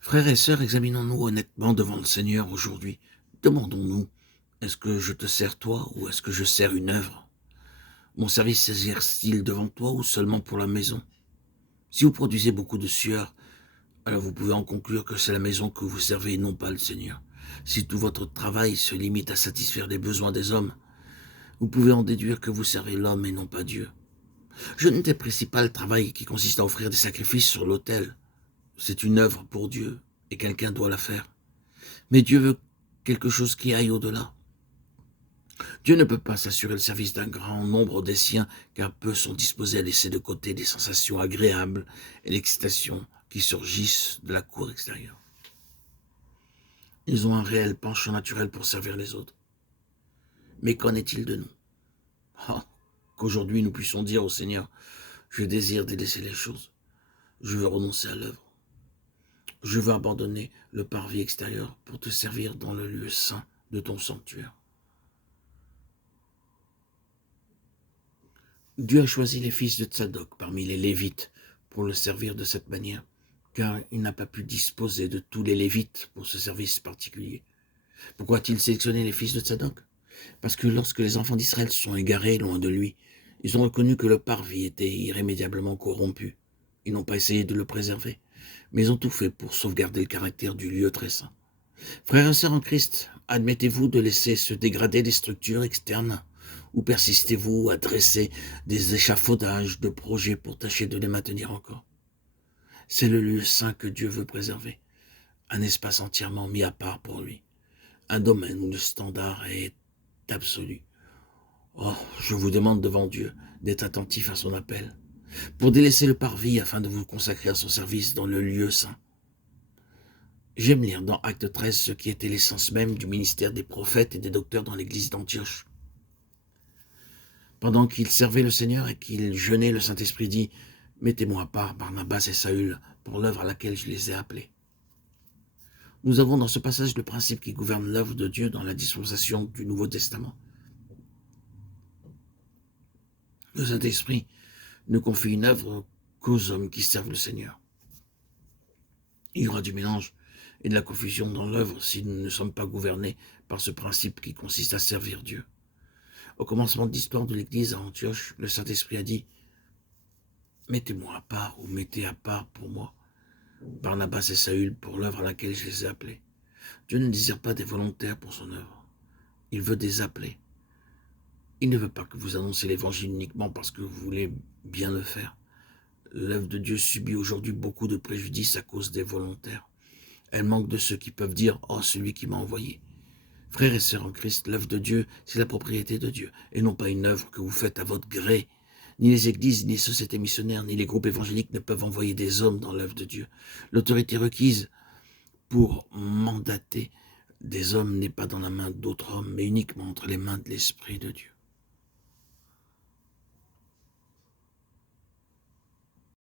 Frères et sœurs, examinons-nous honnêtement devant le Seigneur aujourd'hui. Demandons-nous, est-ce que je te sers toi ou est-ce que je sers une œuvre? Mon service s'exerce-t-il devant toi ou seulement pour la maison? Si vous produisez beaucoup de sueur, alors vous pouvez en conclure que c'est la maison que vous servez et non pas le Seigneur. Si tout votre travail se limite à satisfaire les besoins des hommes, vous pouvez en déduire que vous servez l'homme et non pas Dieu. Je ne déprécie pas le travail qui consiste à offrir des sacrifices sur l'autel. C'est une œuvre pour Dieu et quelqu'un doit la faire. Mais Dieu veut quelque chose qui aille au-delà. Dieu ne peut pas s'assurer le service d'un grand nombre des siens, car peu sont disposés à laisser de côté des sensations agréables et l'excitation qui surgissent de la cour extérieure. Ils ont un réel penchant naturel pour servir les autres. Mais qu'en est-il de nous? Ah, qu'aujourd'hui nous puissions dire au Seigneur, je désire délaisser les choses, je veux renoncer à l'œuvre, je veux abandonner le parvis extérieur pour te servir dans le lieu saint de ton sanctuaire. Dieu a choisi les fils de Tsadok parmi les Lévites pour le servir de cette manière, car il n'a pas pu disposer de tous les Lévites pour ce service particulier. Pourquoi a-t-il sélectionné les fils de Tsadok? Parce que lorsque les enfants d'Israël se sont égarés loin de lui, ils ont reconnu que le parvis était irrémédiablement corrompu. Ils n'ont pas essayé de le préserver, mais ils ont tout fait pour sauvegarder le caractère du lieu très saint. Frères et sœurs en Christ, admettez-vous de laisser se dégrader les structures externes ou persistez-vous à dresser des échafaudages de projets pour tâcher de les maintenir encore? C'est le lieu saint que Dieu veut préserver, un espace entièrement mis à part pour lui, un domaine où le standard est absolu. Oh, je vous demande devant Dieu d'être attentif à son appel, pour délaisser le parvis afin de vous consacrer à son service dans le lieu saint. J'aime lire dans Acte 13 ce qui était l'essence même du ministère des prophètes et des docteurs dans l'église d'Antioche. Pendant qu'ils servaient le Seigneur et qu'ils jeûnaient, le Saint-Esprit dit « Mettez-moi à part Barnabas et Saül pour l'œuvre à laquelle je les ai appelés. » Nous avons dans ce passage le principe qui gouverne l'œuvre de Dieu dans la dispensation du Nouveau Testament. Le Saint-Esprit ne confie une œuvre qu'aux hommes qui servent le Seigneur. Il y aura du mélange et de la confusion dans l'œuvre si nous ne sommes pas gouvernés par ce principe qui consiste à servir Dieu. Au commencement de l'histoire de l'Église à Antioche, le Saint-Esprit a dit « Mettez-moi à part ou mettez à part pour moi Barnabas et Saül pour l'œuvre à laquelle je les ai appelés. » Dieu ne désire pas des volontaires pour son œuvre. Il veut des appelés. Il ne veut pas que vous annoncez l'Évangile uniquement parce que vous voulez bien le faire. L'œuvre de Dieu subit aujourd'hui beaucoup de préjudices à cause des volontaires. Elle manque de ceux qui peuvent dire « Oh, celui qui m'a envoyé ». Frères et sœurs en Christ, l'œuvre de Dieu, c'est la propriété de Dieu, et non pas une œuvre que vous faites à votre gré. Ni les églises, ni les sociétés missionnaires, ni les groupes évangéliques ne peuvent envoyer des hommes dans l'œuvre de Dieu. L'autorité requise pour mandater des hommes n'est pas dans la main d'autres hommes, mais uniquement entre les mains de l'Esprit de Dieu.